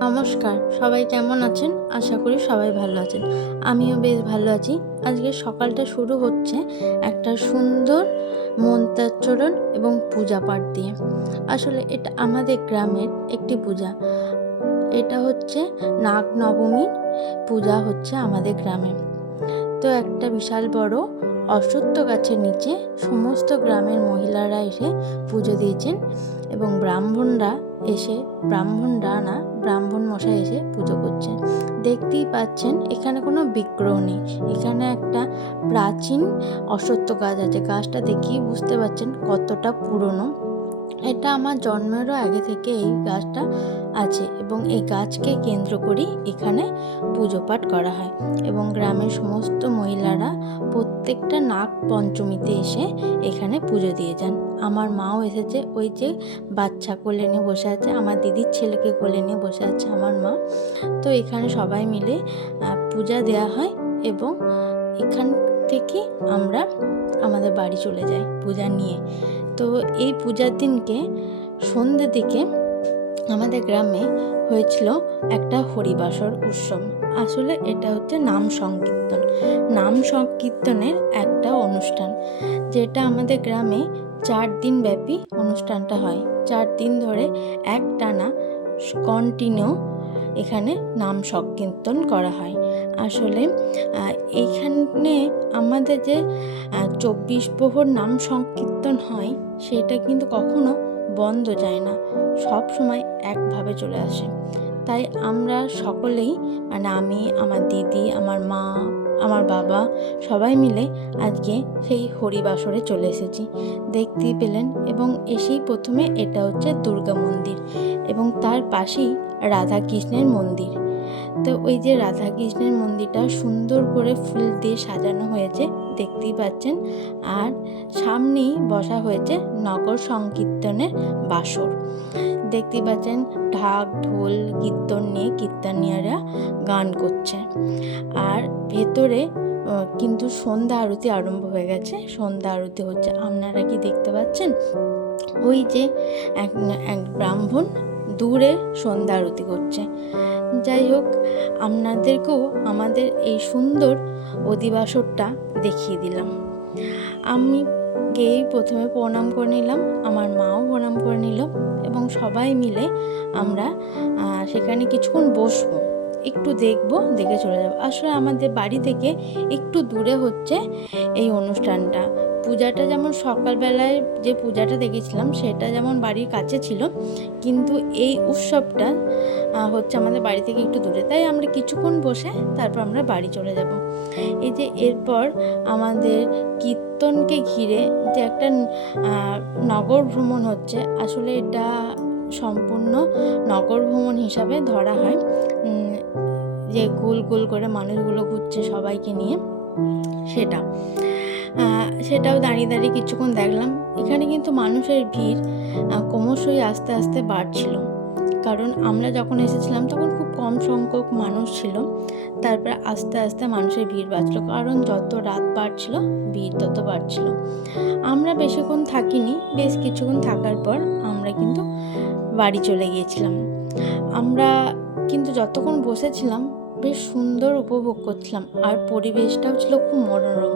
নমস্কার, সবাই কেমন আছেন? আশা করি সবাই ভালো আছেন। আমিও বেশ ভালো আছি। আজকে সকালটা শুরু হচ্ছে একটা সুন্দর মন্ত্রাচরণ এবং পূজা পাঠ দিয়ে। আসলে এটা আমাদের গ্রামের একটি পূজা। এটা হচ্ছে নাগ নবমীর পূজা হচ্ছে আমাদের গ্রামে। তো একটা বিশাল বড় অশ্বত্থ গাছের নিচে সমস্ত গ্রামের মহিলারা এসে পুজো দিয়েছেন এবং ব্রাহ্মণরা এসে ব্রাহ্মণরা না ব্রাহ্মণ মশাই এসে পুজো করছেন। দেখতেই পাচ্ছেন, এখানে কোনো বিগ্রহ নেই। এখানে একটা প্রাচীন অশ্বত্থ গাছ আছে। গাছটা দেখেই বুঝতে পারছেন কতটা পুরনো। এটা আমার জন্মেরও আগে থেকে এই গাছটা আছে এবং এই গাছকে কেন্দ্র করেই এখানে পুজো পাঠ করা হয় এবং গ্রামের সমস্ত মহিলারা প্রত্যেকটা নাগ পঞ্চমীতে এসে এখানে পুজো দিয়ে যান। আমার মাও এসেছে, ওই যে বাচ্চা কোলে নিয়ে বসে আছে, আমার দিদির ছেলেকে কোলে নিয়ে বসে আছে আমার মা। তো এখানে সবাই মিলে পূজা দেয়া হয় এবং এখান থেকে আমরা আমাদের বাড়ি চলে যাই পূজা নিয়ে। তো এই পূজার দিনকে সন্ধ্যে দিকে আমাদের গ্রামে হয়েছিল একটা হরিবাসর উৎসব। আসলে এটা হচ্ছে নাম সংকীর্তন। নাম সংকীর্তনের একটা অনুষ্ঠান, যেটা আমাদের গ্রামে চার দিন ব্যাপী অনুষ্ঠানটা হয়। চার দিন ধরে এক টানা কন্টিনিউ এখানে নাম সংকীর্তন করা হয়। আসলে এইখানে আমাদের যে চব্বিশ প্রহর নাম সংকীর্তন হয়, সেটা কিন্তু কখনো বন্ধ যায় না, সব সময় একভাবে চলে আসে। তাই আমরা সকলেই মানে আমি, আমার দিদি, আমার মা, আমার বাবা, সবাই মিলে আজকে সেই হরিবাসরে চলে এসেছি। দেখতেই পেলেন এবং এসেই প্রথমে এটা হচ্ছে দুর্গা মন্দির এবং তার পাশেই রাধা কৃষ্ণের মন্দির। তো ওই যে রাধা কৃষ্ণের মন্দিরটা সুন্দর করে ফুল দিয়ে সাজানো হয়েছে, দেখতেই পাচ্ছেন। আর সামনেই বসা হয়েছে নগর সংকীর্তনের বাসর। দেখতেই পাচ্ছেন ঢাক, ঢোল, কীর্তন নিয়ে কীর্তনিয়ারা গান করছে। আর ভেতরে কিন্তু সন্ধ্যা আরতি আরম্ভ হয়ে গেছে। সন্ধ্যা আরতি হচ্ছে, আপনারা কি দেখতে পাচ্ছেন? ওই যে এক এক ব্রাহ্মণ দূরে সন্ধ্যা আরতি করছে। যাই হোক, আপনাদেরকেও আমাদের এই সুন্দর অধিবাসরটা দেখিয়ে দিলাম। আমি গিয়েই প্রথমে প্রণাম করে নিলাম, আমার মাও প্রণাম করে নিল এবং সবাই মিলে আমরা সেখানে কিছুক্ষণ বসবো। একটু দেখব, দেখে চলে যাব। আসলে আমাদের বাড়ি থেকে একটু দূরে হচ্ছে এই অনুষ্ঠানটা। পূজাটা যেমন সকালবেলায় যে পূজাটা দেখেছিলাম, সেটা যেমন বাড়ির কাছে ছিল, কিন্তু এই উৎসবটা হচ্ছে আমাদের বাড়ি থেকে একটু দূরে। তাই আমরা কিছুক্ষণ বসে তারপর আমরা বাড়ি চলে যাব। এই যে এরপর আমাদের কীর্তনকে ঘিরে যে একটা নগর ভ্রমণ হচ্ছে, আসলে এটা সম্পূর্ণ নগর ভ্রমণ হিসাবে ধরা হয়। যে গোল গোল করে মানুষগুলো ঘুরছে সবাইকে নিয়ে, সেটা। সেটাও দাঁড়িয়ে দাঁড়িয়ে কিছুক্ষণ দেখলাম। এখানে কিন্তু মানুষের ভিড় ক্রমশই আস্তে আস্তে বাড়ছিল। কারণ আমরা যখন এসেছিলাম তখন খুব কম সংখ্যক মানুষ ছিল। তারপর আস্তে আস্তে মানুষের ভিড় বাড়ছিল। কারণ যত রাত বাড়ছিল, ভিড় তত বাড়ছিল। আমরা বেশিক্ষণ থাকিনি। বেশ কিছুক্ষণ থাকার পর আমরা কিন্তু বাড়ি চলে গিয়েছিলাম। আমরা কিন্তু যতক্ষণ বসেছিলাম, বেশ সুন্দর উপভোগ করছিলাম। আর পরিবেশটাও ছিল খুব মনোরম।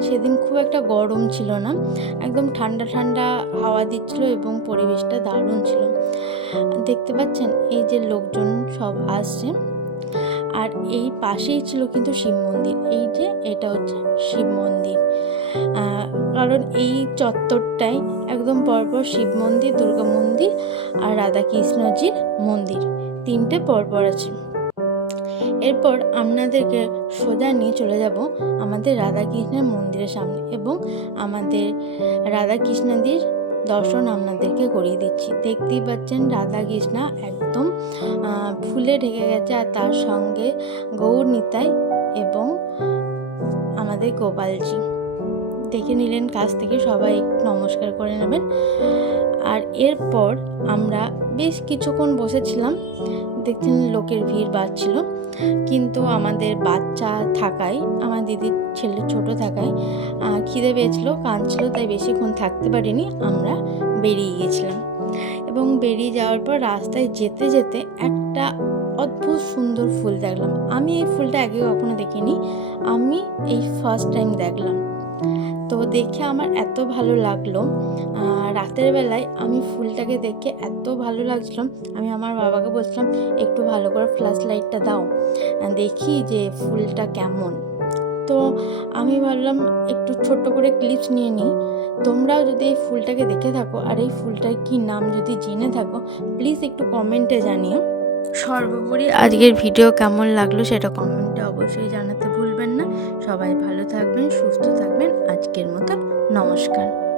সেদিন খুব একটা গরম ছিল না। একদম ঠান্ডা ঠান্ডা হাওয়া দিচ্ছিল এবং পরিবেশটা দারুণ ছিল। দেখতে পাচ্ছেন, এই যে লোকজন সব আসছে। আর এই পাশেই ছিল কিন্তু শিব মন্দির। এই যে, এটা হচ্ছে শিব মন্দির। কারণ এই চত্বরটাই একদম পরপর শিব মন্দির, দুর্গা মন্দির আর রাধা কৃষ্ণজির মন্দির। তিনটে পরপর আছে। এরপর আপনাদেরকে সোজা নিয়ে চলে যাব আমাদের রাধা কৃষ্ণের মন্দিরের সামনে এবং আমাদের রাধা কৃষ্ণদের দর্শন আপনাদেরকে করিয়ে দিচ্ছি। দেখতেই পাচ্ছেন রাধা কৃষ্ণা একদম ফুলে ঢেকে গেছে আর তার সঙ্গে গৌর নিতাই এবং আমাদের গোপালজি। দেখে নিলেন, কাছ থেকে সবাই একটু নমস্কার করে নেবেন। আর এরপর আমরা বেশ কিছুক্ষণ বসেছিলাম, দেখছেন লোকের ভিড় বাড়ছিল। কিন্তু আমাদের বাচ্চা থাকায়, আমার দিদির ছেলে ছোট থাকায় খিদে পেয়েছিল, কাঁদছিল, তাই বেশিক্ষণ থাকতে পারিনি, আমরা বেরিয়ে গেছিলাম। এবং বেরিয়ে যাওয়ার পর রাস্তায় যেতে যেতে একটা অদ্ভুত সুন্দর ফুল দেখলাম। আমি এই ফুলটা আগে কখনো দেখিনি, আমি এই ফার্স্ট টাইম দেখলাম। তো দেখে আমার এত ভালো লাগল। রাতের বেলায় আমি ফুলটাকে দেখে এত ভালো লাগছিল। আমি আমার বাবাকে বলছিলাম, একটু ভালো করে ফ্ল্যাশ লাইটটা দাও। দেখি যে ফুলটা কেমন। তো আমি ভাবলাম, একটু ছোট্ট করে ক্লিপস নিয়ে নিই। তোমরাও যদি এই ফুলটাকে দেখে থাকো, আর এই ফুলটার কি নাম যদি জেনে থাকো প্লিজ একটু কমেন্টে জানিও। সর্বোপরি আজকের ভিডিও কেমন লাগল সেটা কমেন্টে অবশ্যই জানাতে ভুলবেন না। সবাই ভালো থাকবেন সুস্থ থাকবেন। আজকের মতো নমস্কার।